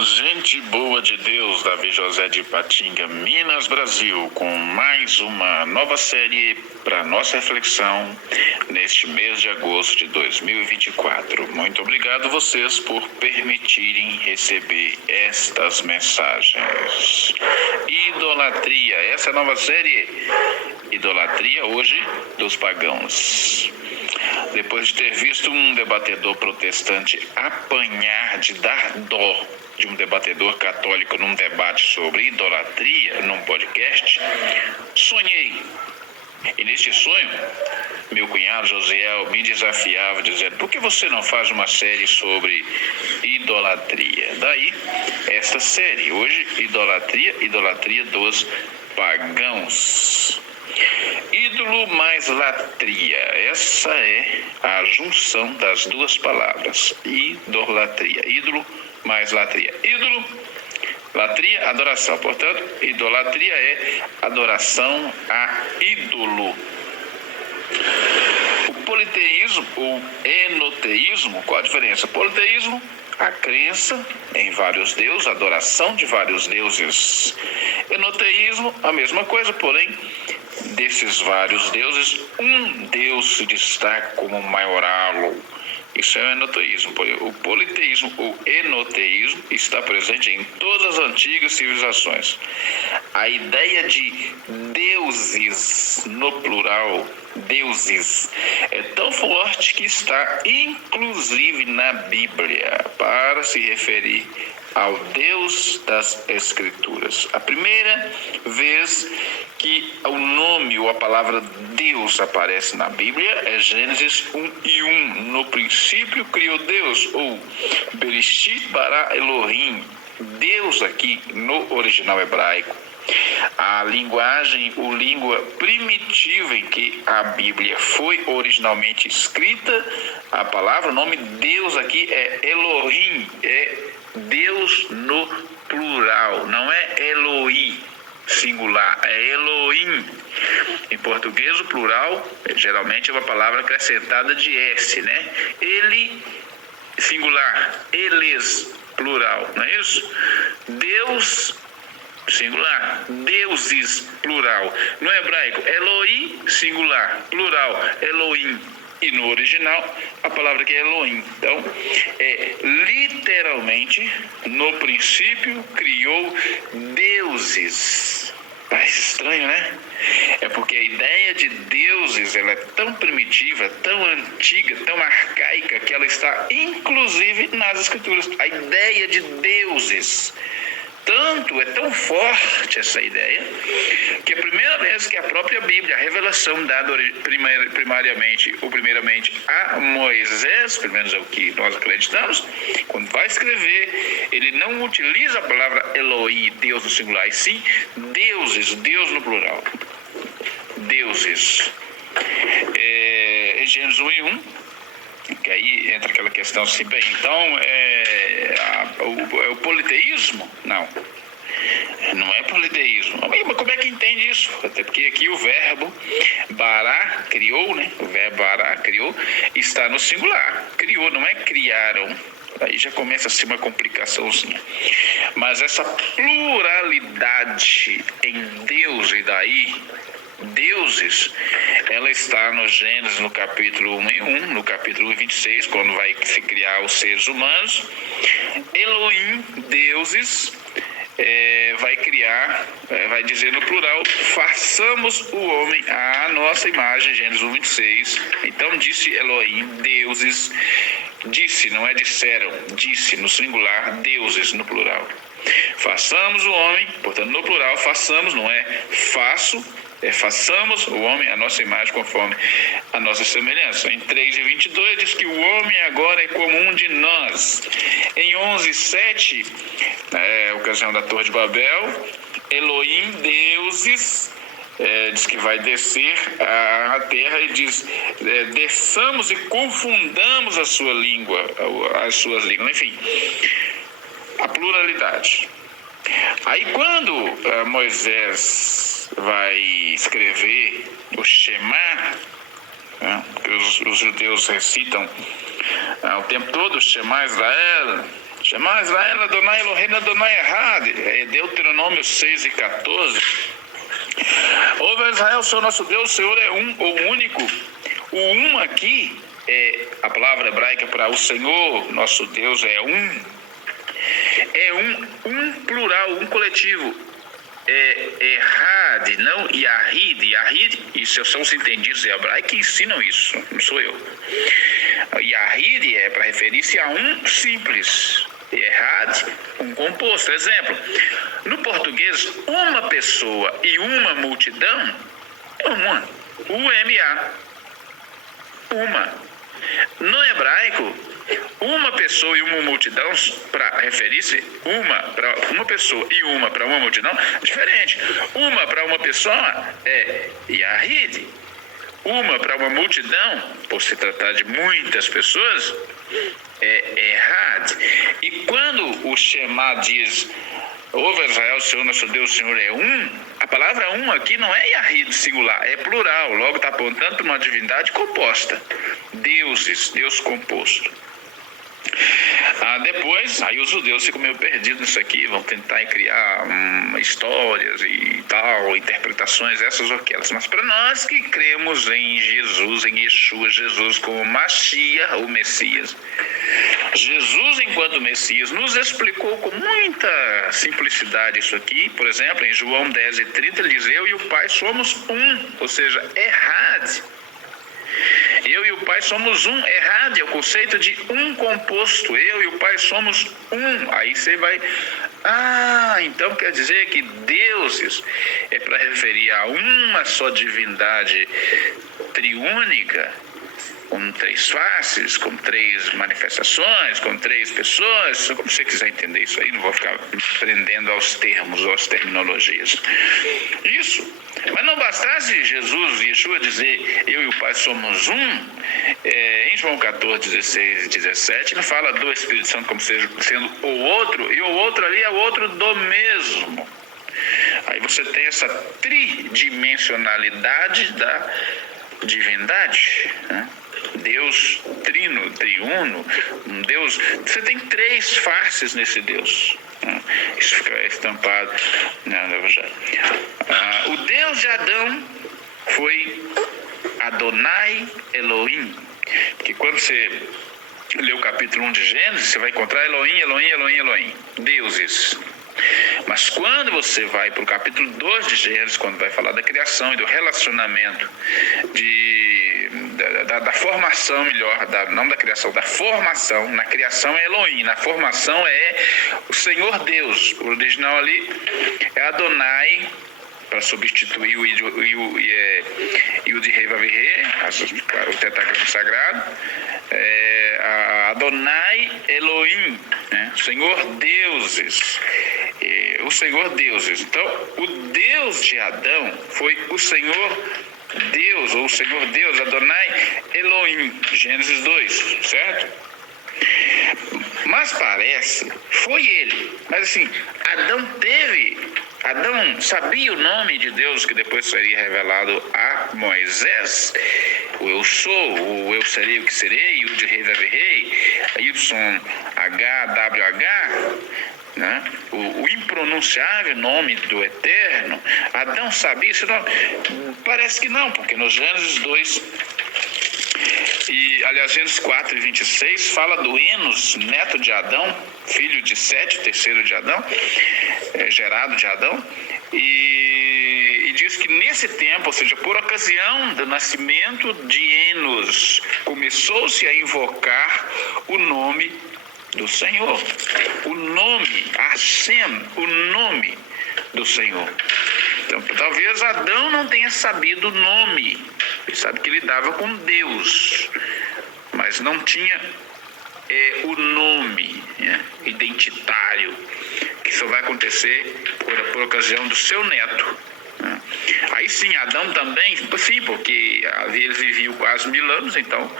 Gente boa de Deus, Davi José de Ipatinga, Minas, Brasil, com mais uma nova série para nossa reflexão neste mês de agosto de 2024. Muito obrigado vocês por permitirem receber estas mensagens. Idolatria, essa é a nova série Idolatria hoje dos pagãos. Depois de ter visto um debatedor protestante apanhar de dar dó de um debatedor católico num debate sobre idolatria, num podcast, sonhei. E neste sonho, meu cunhado Josiel me desafiava, dizendo: por que você não faz uma série sobre idolatria? Daí, esta série, hoje, idolatria dos pagãos. Ídolo mais latria, essa é a junção das duas palavras, idolatria, ídolo mais latria. Ídolo, latria, adoração, portanto, idolatria é adoração a ídolo. O politeísmo ou enoteísmo, qual a diferença? Politeísmo, a crença em vários deuses, adoração de vários deuses. Enoteísmo, a mesma coisa, porém, desses vários deuses, um Deus se destaca como maioral. Isso é o enoteísmo. O politeísmo, o enoteísmo, está presente em todas as antigas civilizações. A ideia de deuses, no plural, deuses, é tão forte que está inclusive na Bíblia, para se referir ao Deus das Escrituras. A primeira vez que o nome ou a palavra Deus aparece na Bíblia é Gênesis 1:1. No princípio criou Deus, ou Bereshit bara Elohim. Deus aqui no original hebraico. A linguagem ou língua primitiva em que a Bíblia foi originalmente escrita, a palavra, o nome Deus aqui é Elohim, é Deus no plural, não é Eloi singular, é Elohim. Em português, o plural geralmente é uma palavra acrescentada de S, né? Ele, singular, eles, plural, não é isso? Deus, singular, deuses, plural. No hebraico, Eloi, singular, plural, Elohim. E no original, a palavra que é Elohim. Então, literalmente, no princípio, criou deuses. Parece estranho, né? É porque a ideia de deuses, ela é tão primitiva, tão antiga, tão arcaica, que ela está, inclusive, nas Escrituras. A ideia de deuses. Tanto, é tão forte essa ideia, que a primeira vez que a própria Bíblia, a revelação dada primeiramente a Moisés, pelo menos é o que nós acreditamos, quando vai escrever, ele não utiliza a palavra Eloi, Deus no singular, e sim deuses, Deus no plural. Deuses. Em Gênesis 1:1, que aí entra aquela questão assim, bem, então o politeísmo? Não é politeísmo. Mas como é que entende isso? Até porque aqui o verbo bará, criou, né? O verbo bará, criou, está no singular. Criou, não é criaram. Aí já começa a ser uma complicaçãozinha. Mas essa pluralidade em Deus e daí deuses, ela está no Gênesis, no capítulo 1:1, no capítulo 26, quando vai se criar os seres humanos. Elohim, deuses, vai criar, vai dizer no plural, façamos o homem à nossa imagem, Gênesis 1:26. Então disse Elohim, deuses, disse, não é disseram, disse no singular, deuses no plural. Façamos o homem, portanto no plural, façamos, não é faço, façamos o homem à nossa imagem conforme a nossa semelhança. Em 3:22 diz que o homem agora é como um de nós. Em 11:7, ocasião da Torre de Babel, Elohim, deuses, diz que vai descer à terra e diz, desçamos e confundamos a sua língua, as suas línguas, enfim, a pluralidade. Aí quando Moisés vai escrever o Shema, que os judeus recitam o tempo todo, Shema Israel, Shema Israel Adonai Eloheinu Adonai Echad. Deuteronômio 6:14. Ouve Israel, o Senhor nosso Deus, o Senhor é um ou único. O um aqui é a palavra hebraica para o Senhor nosso Deus é um. É um plural, um coletivo. É Echad, não Yahid. Yahid, isso são os entendidos em hebraico que ensinam isso, não sou eu. Yahid é para referir-se a um simples. Echad, um composto. Exemplo, no português, uma pessoa e uma multidão é uma. UMA. Uma. No hebraico, uma pessoa e uma multidão, para referir-se para uma pessoa e uma para uma multidão, é diferente. Uma para uma pessoa é Yahid. Uma para uma multidão, por se tratar de muitas pessoas, é Echad. E quando o Shema diz, ouve Israel, o Senhor nosso Deus, o Senhor é um, a palavra um aqui não é Yahid singular, é plural, logo está apontando para uma divindade composta. Deuses, Deus composto. Depois, aí os judeus ficam meio perdidos nisso aqui, vão tentar criar histórias e tal, interpretações, essas ou aquelas. Mas para nós que cremos em Jesus, em Yeshua, Jesus como Mashiach, o Messias, Jesus enquanto Messias nos explicou com muita simplicidade isso aqui. Por exemplo, em João 10:30 ele diz, eu e o Pai somos um, ou seja, Echad. Eu e o Pai somos um. Echad é o conceito de um composto. Eu e o Pai somos um. Aí você vai... então quer dizer que deuses é para referir a uma só divindade triúnica, com três faces, com três manifestações, com três pessoas, como você quiser entender isso aí, não vou ficar prendendo aos termos, às terminologias. Isso. Mas não bastasse Jesus, Yeshua, dizer eu e o Pai somos um, em João 14:16-17, ele fala do Espírito Santo como sendo o outro, e o outro ali é o outro do mesmo. Aí você tem essa tridimensionalidade da divindade, né? Deus trino, triuno, um Deus. Você tem três faces nesse Deus. Isso fica estampado no Evangelho. O Deus de Adão foi Adonai Elohim. Porque quando você lê o capítulo 1 de Gênesis, você vai encontrar Elohim, Elohim, Elohim, Elohim. Deuses. Mas quando você vai para o capítulo 2 de Gênesis, quando vai falar da criação e do relacionamento, da formação, melhor, não da criação, da formação. Na criação é Elohim, na formação é o Senhor Deus. O original ali é Adonai, para substituir o de Rei Vavirê, o tetragrama sagrado, Adonai Elohim, né? Senhor Deuses. O Senhor Deuses. Então, o Deus de Adão foi o Senhor Deus, ou o Senhor Deus, Adonai Elohim, Gênesis 2, certo? Mas parece, foi ele. Mas assim, Adão sabia o nome de Deus que depois seria revelado a Moisés. O eu sou, o eu serei o que serei, o de rei deve rei, YHWH, né? O impronunciável nome do Eterno. Adão sabia isso? Não? Parece que não, porque no Gênesis 2, aliás, Gênesis 4:26 fala do Enos, neto de Adão, filho de Sete, terceiro de Adão, gerado de Adão, e diz que nesse tempo, ou seja, por ocasião do nascimento de Enos, começou-se a invocar o nome do Senhor, o nome, Hashem, o nome do Senhor. Então, talvez Adão não tenha sabido o nome, ele sabe que lidava com Deus, mas não tinha o nome, né, identitário, que só vai acontecer por ocasião do seu neto. Né? Aí sim, Adão também, sim, porque eles viviam quase 1000 anos, então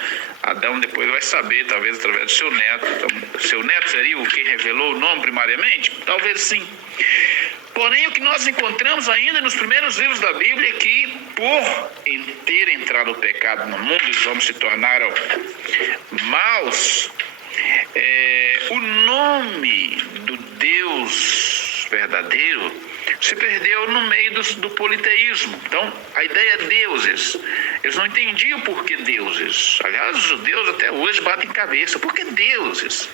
Adão depois vai saber, talvez através do seu neto. Então, seu neto seria o que revelou o nome primariamente? Talvez sim. Porém, o que nós encontramos ainda nos primeiros livros da Bíblia é que, por ter entrado o pecado no mundo, os homens se tornaram maus, o nome verdadeiro se perdeu no meio do politeísmo. Então, a ideia é deuses. Eles não entendiam por que deuses. Aliás, os judeus até hoje batem cabeça. Por que deuses?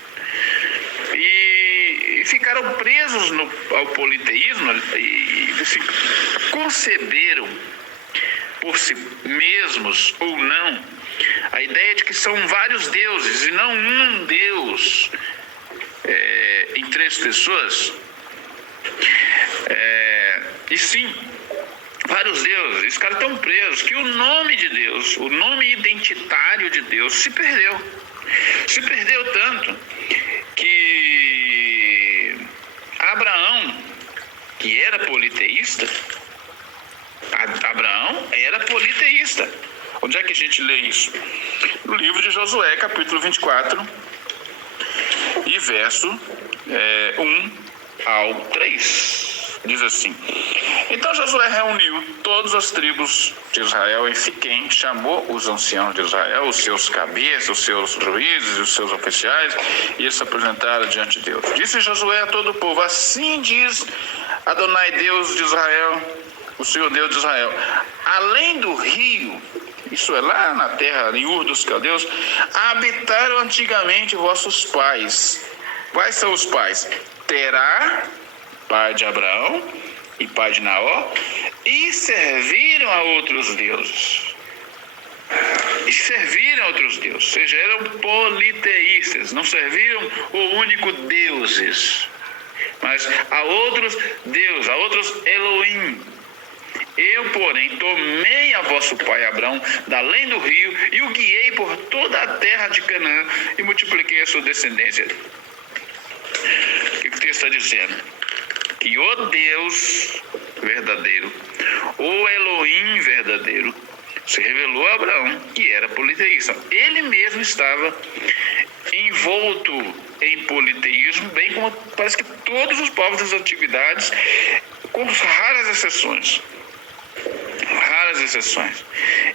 E ficaram presos ao politeísmo e conceberam por si mesmos ou não a ideia de que são vários deuses e não um Deus em três pessoas. E sim, vários deuses. Esses caras estão presos que o nome de Deus, o nome identitário de Deus se perdeu. Se perdeu tanto que Abraão, que era politeísta, Onde é que a gente lê isso? No livro de Josué, capítulo 24, e verso 1 ao 3. Diz assim: Então Josué reuniu todas as tribos de Israel em Siquém, chamou os anciãos de Israel, os seus cabeças, os seus juízes, os seus oficiais, e eles se apresentaram diante de Deus. Disse Josué a todo o povo: Assim diz Adonai, Deus de Israel, o Senhor Deus de Israel: além do rio, isso é lá na terra, em Ur dos Caldeus, habitaram antigamente vossos pais. Quais são os pais? Terá, pai de Abraão e pai de Naor, e serviram a outros deuses. Ou seja, eram politeístas, não serviram o único deuses, mas a outros deuses, a outros Elohim. Eu, porém, tomei a vosso pai Abraão da além do rio e o guiei por toda a terra de Canaã e multipliquei a sua descendência. O que o texto está dizendo? Que o Deus verdadeiro, o Elohim verdadeiro, se revelou a Abraão, que era politeísta. Ele mesmo estava envolto em politeísmo, bem como parece que todos os povos das antiguidades, com raras exceções.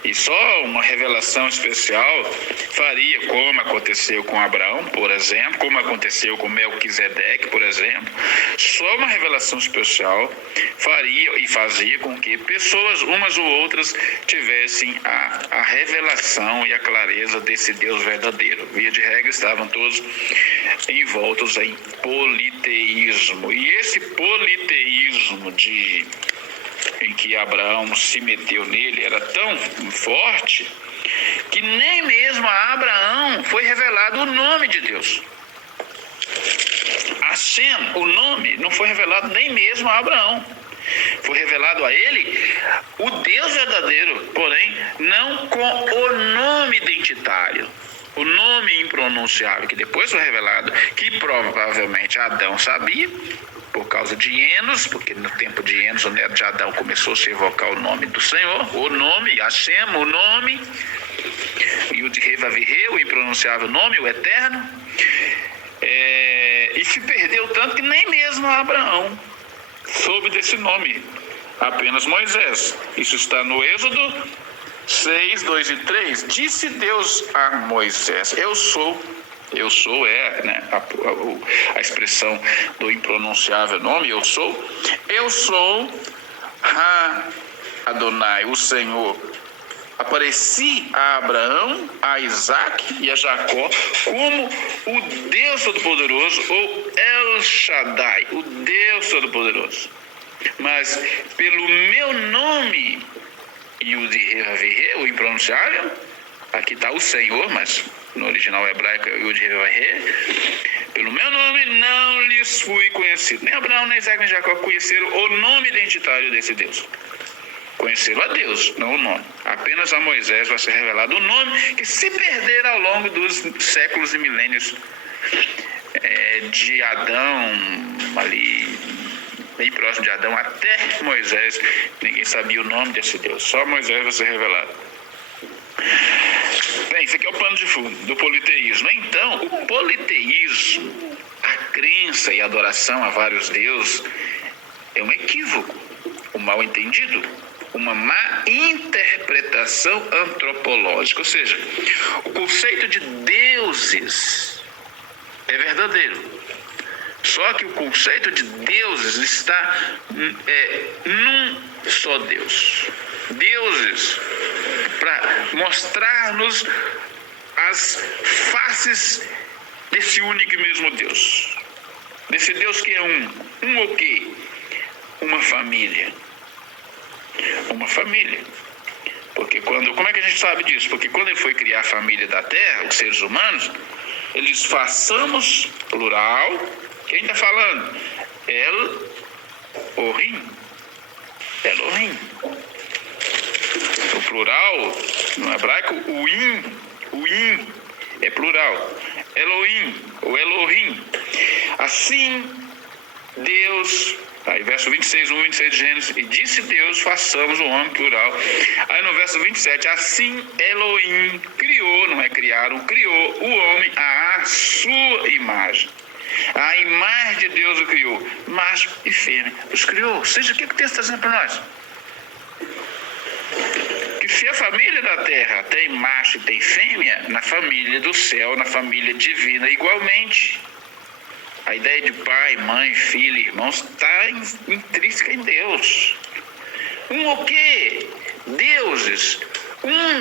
E só uma revelação especial faria, como aconteceu com Abraão, por exemplo, como aconteceu com Melquisedeque, por exemplo, só uma revelação especial faria e fazia com que pessoas, umas ou outras, tivessem a revelação e a clareza desse Deus verdadeiro. Via de regra, estavam todos envoltos em politeísmo. E esse politeísmo em que Abraão se meteu nele era tão forte que nem mesmo a Abraão foi revelado o nome de Deus. Hashem, o nome, não foi revelado nem mesmo a Abraão. Foi revelado a ele o Deus verdadeiro, porém não com o nome identitário, o nome impronunciável, que depois foi revelado, que provavelmente Adão sabia, por causa de Enos, porque no tempo de Enos, o neto de Adão, começou a se evocar o nome do Senhor, o nome, Hashem, o nome, e o de Revavirê, o impronunciável nome, o eterno, e se perdeu tanto que nem mesmo Abraão soube desse nome, apenas Moisés. Isso está no Êxodo 6, 2 e 3. Disse Deus a Moisés: Eu sou a expressão do impronunciável nome, eu sou Adonai, o Senhor. Apareci a Abraão, a Isaac e a Jacó como o Deus Todo-Poderoso, ou El Shaddai, o Deus Todo-Poderoso. Mas pelo meu nome, Yud-Heh-Vav-Heh, o impronunciável, aqui está o Senhor, mas no original hebraico é Yud-Heh-Vav-Heh, pelo meu nome não lhes fui conhecido. Nem Abraão, nem Isaac, nem Jacó conheceram o nome identitário desse Deus. Conheceram a Deus, não o nome. Apenas a Moisés vai ser revelado o nome, que se perder ao longo dos séculos e milênios de Adão, ali bem próximo de Adão, até Moisés, ninguém sabia o nome desse Deus. Só Moisés vai ser revelado. Bem, esse aqui é o pano de fundo do politeísmo. Então, o politeísmo, a crença e a adoração a vários deuses, é um equívoco, um mal entendido, uma má interpretação antropológica. Ou seja, o conceito de deuses é verdadeiro, Só que o conceito de deuses está num só Deus. Deuses, para mostrar-nos as faces desse único e mesmo Deus. Desse Deus que é um o quê? Uma família. Uma família. Porque como é que a gente sabe disso? Porque quando ele foi criar a família da terra, os seres humanos, eles façamos plural. Quem está falando? Elohim. Elohim. O plural, no hebraico, o in é plural. Elohim, ou Elohim. Assim, Deus, aí verso 26, 1, 26 de Gênesis, e disse Deus, façamos o homem, plural. Aí no verso 27, assim Elohim criou, não é criaram, criou o homem à sua imagem. A imagem de Deus o criou, macho e fêmea os criou. Ou seja, o que o texto está dizendo para nós? Que se a família da terra tem macho e tem fêmea, na família do céu, na família divina igualmente. A ideia de pai, mãe, filho, irmãos está intrínseca em Deus. O quê? Deuses.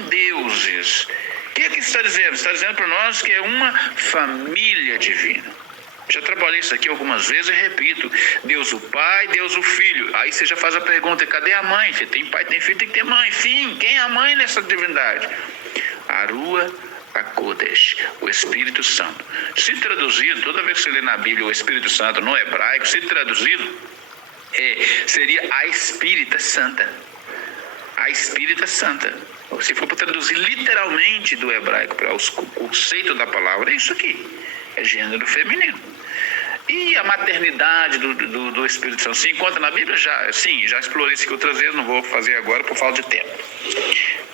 Deuses. O que está dizendo? Está dizendo para nós que é uma família divina. Já trabalhei isso aqui algumas vezes e repito. Deus o Pai, Deus o Filho. Aí você já faz a pergunta, cadê a mãe? Você tem pai, tem filho, tem que ter mãe. Sim, quem é a mãe nessa divindade? Arua HaKodesh, o Espírito Santo. Se traduzido, toda vez que você lê na Bíblia o Espírito Santo no hebraico, se traduzido, seria a Espírita Santa. A Espírita Santa. Se for para traduzir literalmente do hebraico para o conceito da palavra, é isso aqui. É gênero feminino. E a maternidade do Espírito Santo se encontra na Bíblia? Já explorei isso aqui outras vezes, não vou fazer agora por falta de tempo.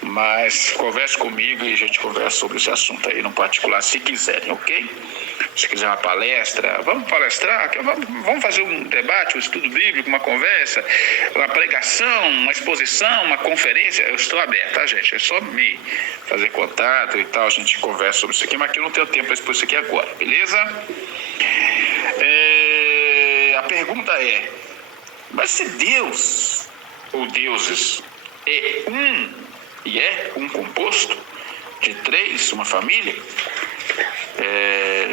Mas converse comigo e a gente conversa sobre esse assunto aí no particular, se quiserem, ok? Se quiser uma palestra, vamos palestrar, vamos fazer um debate, um estudo bíblico, uma conversa, uma pregação, uma exposição, uma conferência. Eu estou aberto, tá, gente? É só me fazer contato e tal, a gente conversa sobre isso aqui, mas aqui eu não tenho tempo para expor isso aqui agora, beleza? A pergunta é, mas se Deus ou deuses é um composto de três, uma família,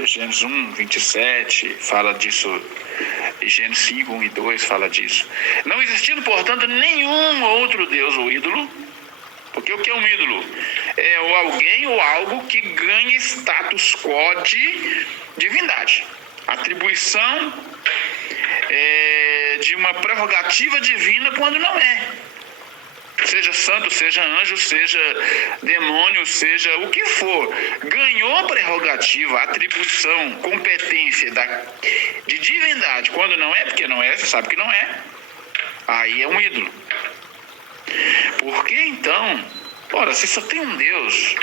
Gênesis 1, 27 fala disso, e Gênesis 5, 1 e 2 fala disso. Não existindo, portanto, nenhum outro Deus ou ídolo, porque o que é um ídolo? É alguém ou algo que ganha status quo de divindade. Atribuição de uma prerrogativa divina quando não é. Seja santo, seja anjo, seja demônio, seja o que for. Ganhou prerrogativa, atribuição, competência de divindade quando não é, porque não é, você sabe que não é. Aí é um ídolo. Por que então? Ora, se só tem um Deus,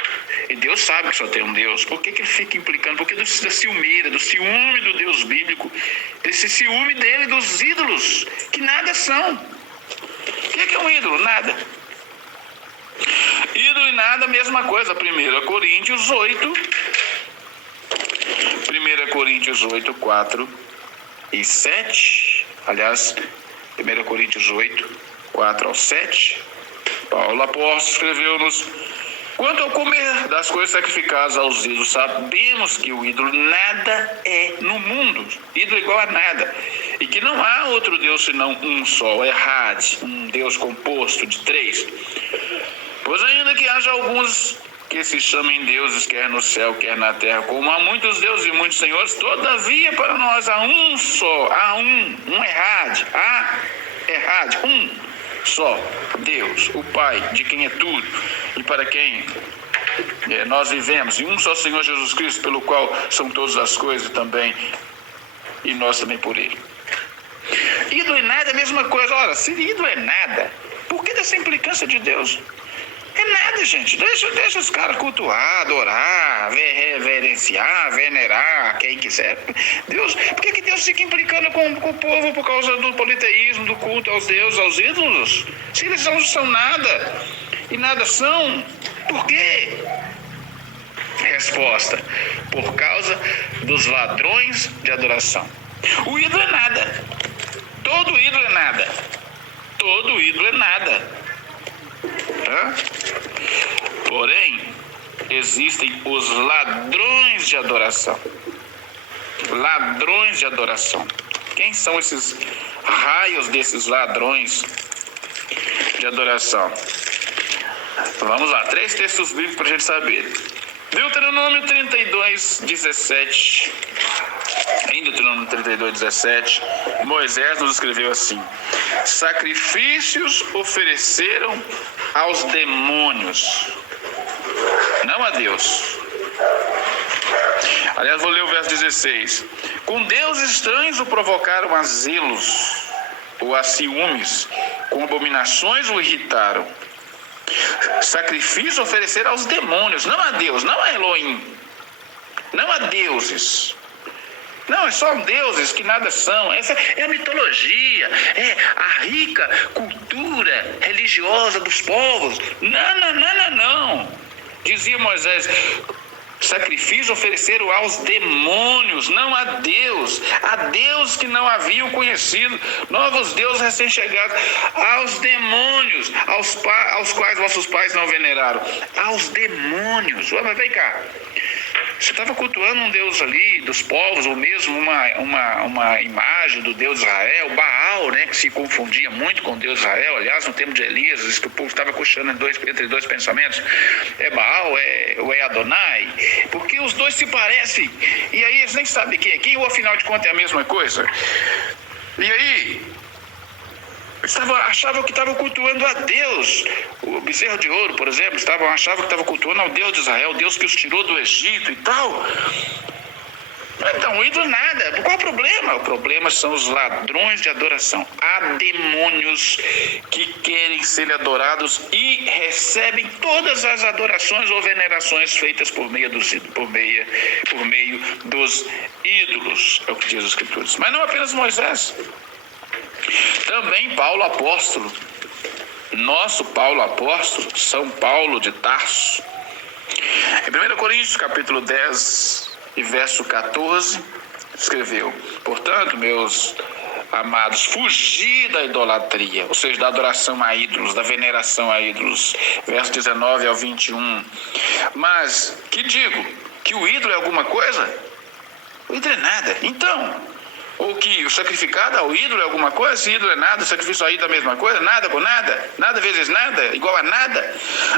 e Deus sabe que só tem um Deus, por que ele fica implicando? Porque da ciumeira, do ciúme do Deus bíblico, desse ciúme dele dos ídolos, que nada são. O que é um ídolo? Nada. Ídolo e nada, mesma coisa. 1 Coríntios 8, 4 e 7. Aliás, 1 Coríntios 8, 4 ao 7. Paulo apóstolo escreveu-nos: quanto ao comer das coisas sacrificadas aos ídolos, sabemos que o ídolo nada é no mundo. Ídolo igual a nada. E que não há outro Deus senão um só, Errad, um Deus composto de três. Pois ainda que haja alguns que se chamem deuses, quer no céu, quer na terra, como há muitos deuses e muitos senhores, todavia para nós há um só, um Errad, um só Deus, o Pai, de quem é tudo e para quem nós vivemos, e um só Senhor Jesus Cristo, pelo qual são todas as coisas também, e nós também por Ele. Ídolo e nada é a mesma coisa. Ora, se ídolo é nada, por que dessa implicância de Deus? É nada, gente. Deixa os caras cultuar, adorar, reverenciar, venerar, quem quiser. Deus, por que Deus fica implicando com o povo por causa do politeísmo, do culto aos deuses, aos ídolos? Se eles não são nada e nada são, por quê? Resposta: por causa dos ladrões de adoração. O ídolo é nada. Todo ídolo é nada. Todo ídolo é nada. Tá? Porém, existem os ladrões de adoração. Ladrões de adoração. Quem são esses raios desses ladrões de adoração? Vamos lá, 3 textos bíblicos para a gente saber. Deuteronômio 32, 17. Em Deuteronômio 32, 17, Moisés nos escreveu assim: sacrifícios ofereceram aos demônios, não a Deus. Aliás, vou ler o verso 16. Com deuses estranhos o provocaram a zelos ou a ciúmes, com abominações o irritaram. Sacrifício ofereceram aos demônios, não a Deus, não a Elohim, não a deuses. Não, é só deuses que nada são. Essa é a mitologia, é a rica cultura religiosa dos povos. Não. Dizia Moisés, sacrifício ofereceram aos demônios, não a Deus que não haviam conhecido, novos deuses recém-chegados, aos demônios, aos quais vossos pais não veneraram, aos demônios. Mas vem cá, você estava cultuando um deus ali dos povos, ou mesmo uma imagem do Deus de Israel, Baal, né, que se confundia muito com o Deus de Israel. Aliás, no tempo de Elias, diz que o povo estava cochando entre dois pensamentos: é Baal ou é Adonai? Porque os dois se parecem, e aí eles nem sabem quem é quem, ou afinal de contas é a mesma coisa. E aí achavam que estavam cultuando a Deus. O bezerro de ouro, por exemplo, achavam que estavam cultuando ao Deus de Israel, o Deus que os tirou do Egito e tal. Então, ídolo nada. Qual é o problema? O problema são os ladrões de adoração. Há demônios que querem ser adorados e recebem todas as adorações ou venerações feitas por meio dos ídolos. É o que diz as Escrituras. Mas não apenas Moisés. Também Paulo apóstolo, nosso Paulo apóstolo, São Paulo de Tarso, em 1 Coríntios capítulo 10 e verso 14, escreveu: portanto, meus amados, fugi da idolatria, ou seja, da adoração a ídolos, da veneração a ídolos, verso 19 ao 21. Mas, que digo? Que o ídolo é alguma coisa? O ídolo é nada. Então, ou que o sacrificado ao ídolo é alguma coisa? Se ídolo é nada, o sacrifício a ídolo é a mesma coisa? Nada com nada? Nada vezes nada? Igual a nada?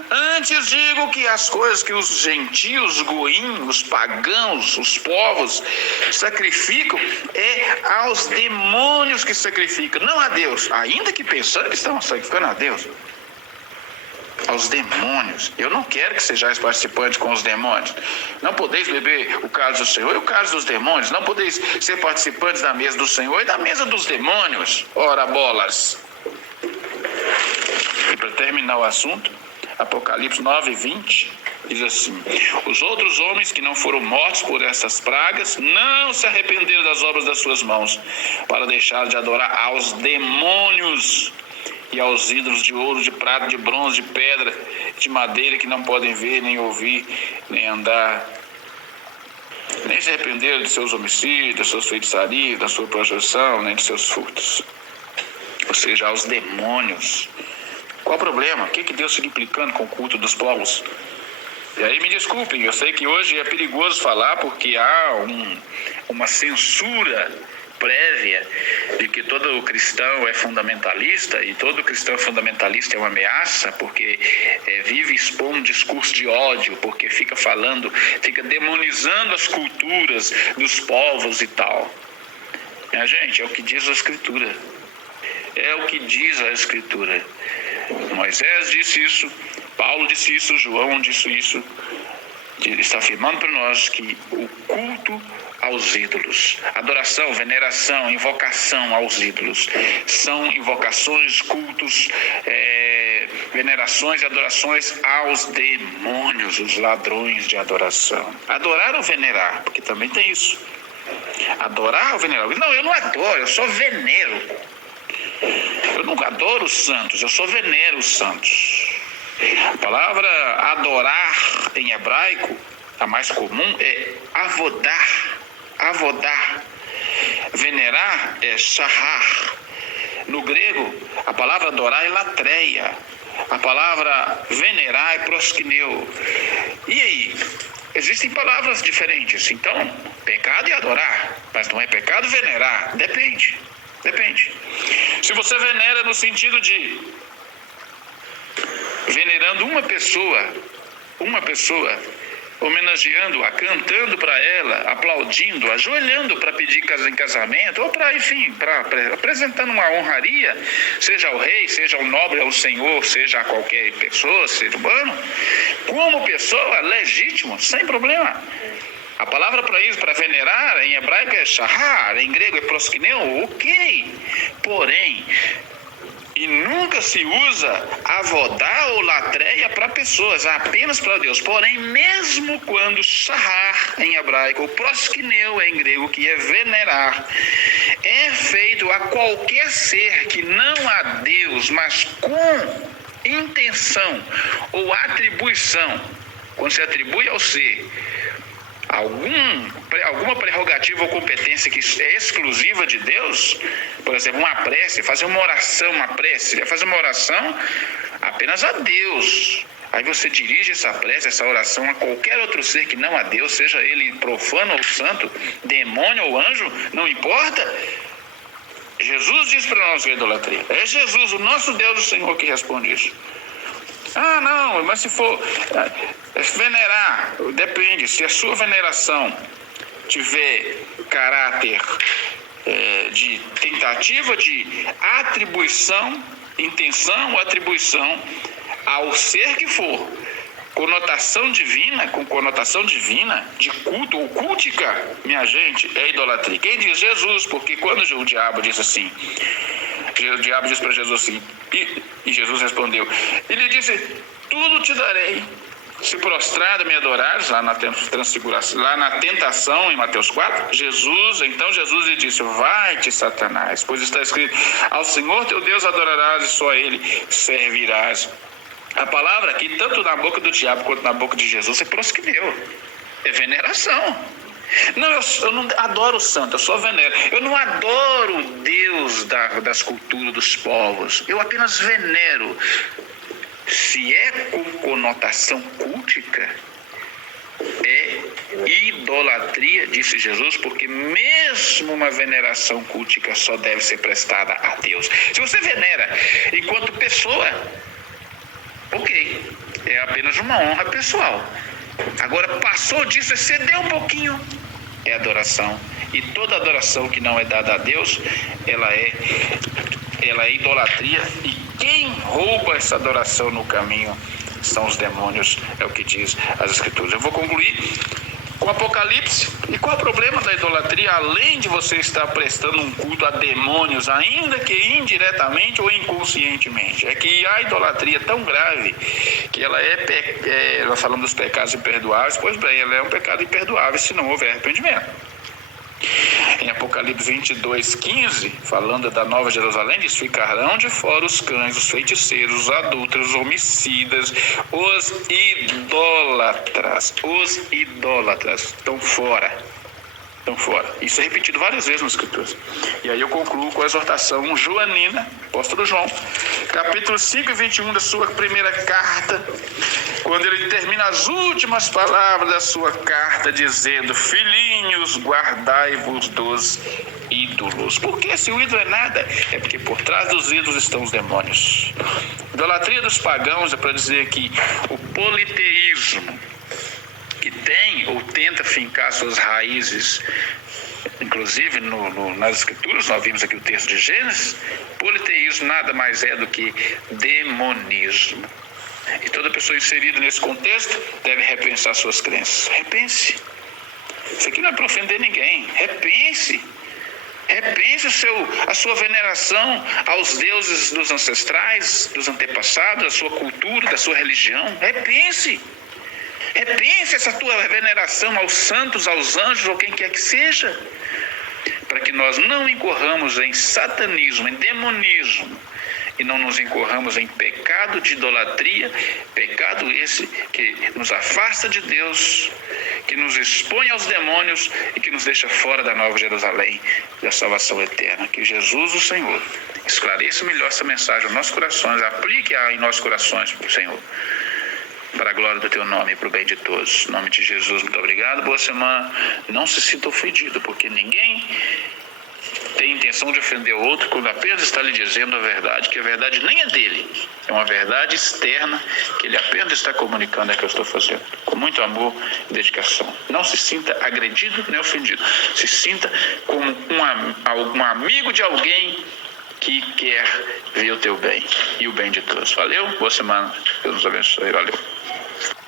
Antes digo que as coisas que os gentios, os goim, os pagãos, os povos sacrificam, é aos demônios que sacrificam, não a Deus. Ainda que pensando que estão sacrificando a Deus. Aos demônios. Eu não quero que sejais participantes com os demônios. Não podeis beber o cálice do Senhor e o cálice dos demônios. Não podeis ser participantes da mesa do Senhor e da mesa dos demônios. Ora bolas. E para terminar o assunto, Apocalipse 9, 20 diz assim: os outros homens que não foram mortos por essas pragas não se arrependeram das obras das suas mãos, para deixar de adorar aos demônios e aos ídolos de ouro, de prata, de bronze, de pedra, de madeira, que não podem ver, nem ouvir, nem andar. Nem se arrependeram de seus homicídios, das suas feitiçarias, da sua projeção, nem de seus furtos. Ou seja, aos demônios. Qual o problema? O que Deus fica implicando com o culto dos povos? E aí me desculpem, eu sei que hoje é perigoso falar, porque há uma censura prévia de que todo cristão é fundamentalista, e todo cristão fundamentalista é uma ameaça, porque vive expondo um discurso de ódio, porque fica demonizando as culturas dos povos e tal. Minha gente, é o que diz a Escritura. É o que diz a Escritura. Moisés disse isso, Paulo disse isso, João disse isso. Está afirmando para nós que o culto aos ídolos, adoração, veneração, invocação aos ídolos, são invocações, cultos, venerações e adorações aos demônios, os ladrões de adoração. Adorar ou venerar? Porque também tem isso. Adorar ou venerar? Não, eu não adoro, eu só venero. Eu não adoro os santos, eu só venero os santos. A palavra adorar em hebraico, a mais comum, é avodar. Avodar. venerar é shahar. No grego, a palavra adorar é latreia. A palavra venerar é proskineu. E aí? Existem palavras diferentes. Então, pecado é adorar, mas não é pecado venerar. Depende. Se você venera no sentido de venerando uma pessoa, homenageando-a, cantando para ela, aplaudindo, ajoelhando para pedir em casamento, ou para, enfim, apresentando uma honraria, seja ao rei, seja ao nobre, ao senhor, seja a qualquer pessoa, ser humano, como pessoa, legítimo, sem problema. A palavra para isso, para venerar, em hebraico é shahar, em grego é proskineu, ok. Porém, e nunca se usa avodá ou latreia para pessoas, apenas para Deus. Porém, mesmo quando shahar em hebraico, ou proskineu em grego, que é venerar, é feito a qualquer ser que não a Deus, mas com intenção ou atribuição, quando se atribui ao ser alguma prerrogativa ou competência que é exclusiva de Deus, por exemplo, uma prece, fazer uma oração, uma prece, fazer uma oração apenas a Deus. Aí você dirige essa prece, essa oração a qualquer outro ser que não a Deus, seja ele profano ou santo, demônio ou anjo, não importa. Jesus diz para nós a idolatria. É Jesus, o nosso Deus, o Senhor, que responde isso. Ah, não, mas se for venerar, depende. Se a sua veneração tiver caráter de tentativa de atribuição, intenção ou atribuição ao ser que for, com conotação divina, de culto ou cultica, minha gente, é idolatria. Quem diz? Jesus, porque quando o diabo diz assim, o diabo diz para Jesus assim, e Jesus respondeu, ele disse, tudo te darei, se prostrado me adorares, lá na transfiguração, lá na tentação em Mateus 4, Jesus lhe disse, vai-te, Satanás, pois está escrito, ao Senhor teu Deus adorarás e só a ele servirás. A palavra aqui, tanto na boca do diabo quanto na boca de Jesus, é proskineu, é veneração. Não, eu não adoro o santo, eu só venero. Eu não adoro o Deus das culturas dos povos, eu apenas venero. Se é com conotação cultica, é idolatria, disse Jesus, porque mesmo uma veneração cultica só deve ser prestada a Deus. Se você venera enquanto pessoa, ok, é apenas uma honra pessoal. Agora, passou disso, excedeu um pouquinho, é adoração. E toda adoração que não é dada a Deus, ela é idolatria. E quem rouba essa adoração no caminho são os demônios, é o que diz as Escrituras. Eu vou concluir com Apocalipse. E qual é o problema da idolatria, além de você estar prestando um culto a demônios, ainda que indiretamente ou inconscientemente? É que a idolatria é tão grave que ela nós falamos dos pecados imperdoáveis, pois bem, ela é um pecado imperdoável se não houver arrependimento. Em Apocalipse 22:15, falando da Nova Jerusalém, diz, ficarão de fora os cães, os feiticeiros, os adúlteros, os homicidas, os idólatras. Os idólatras estão fora. Isso é repetido várias vezes nas Escrituras. E aí eu concluo com a exortação joanina, apóstolo João, capítulo 5 e 21 da sua primeira carta, quando ele termina as últimas palavras da sua carta, dizendo, filhinhos, guardai-vos dos ídolos. Porque se o ídolo é nada, é porque por trás dos ídolos estão os demônios. Idolatria dos pagãos é para dizer que o politeísmo, que tem ou tenta fincar suas raízes, inclusive nas Escrituras, nós vimos aqui o texto de Gênesis, politeísmo nada mais é do que demonismo. E toda pessoa inserida nesse contexto deve repensar suas crenças. Repense. Isso aqui não é para ofender ninguém. Repense. Repense a sua veneração aos deuses dos ancestrais, dos antepassados, da sua cultura, da sua religião. Repense. Repense essa tua veneração aos santos, aos anjos ou quem quer que seja, para que nós não incorramos em satanismo, em demonismo, e não nos incorramos em pecado de idolatria, pecado esse que nos afasta de Deus, que nos expõe aos demônios e que nos deixa fora da Nova Jerusalém, da salvação eterna. Que Jesus, o Senhor, esclareça melhor essa mensagem aos nossos corações, aplique-a em nossos corações, Senhor, para a glória do teu nome e para o bem de todos. Em nome de Jesus, muito obrigado, boa semana. Não se sinta ofendido, porque ninguém tem intenção de ofender o outro quando apenas está lhe dizendo a verdade, que a verdade nem é dele, é uma verdade externa que ele apenas está comunicando, é que eu estou fazendo, com muito amor e dedicação. Não se sinta agredido nem ofendido, se sinta como um amigo de alguém que quer ver o teu bem e o bem de todos. Valeu? Boa semana. Deus nos abençoe. Valeu.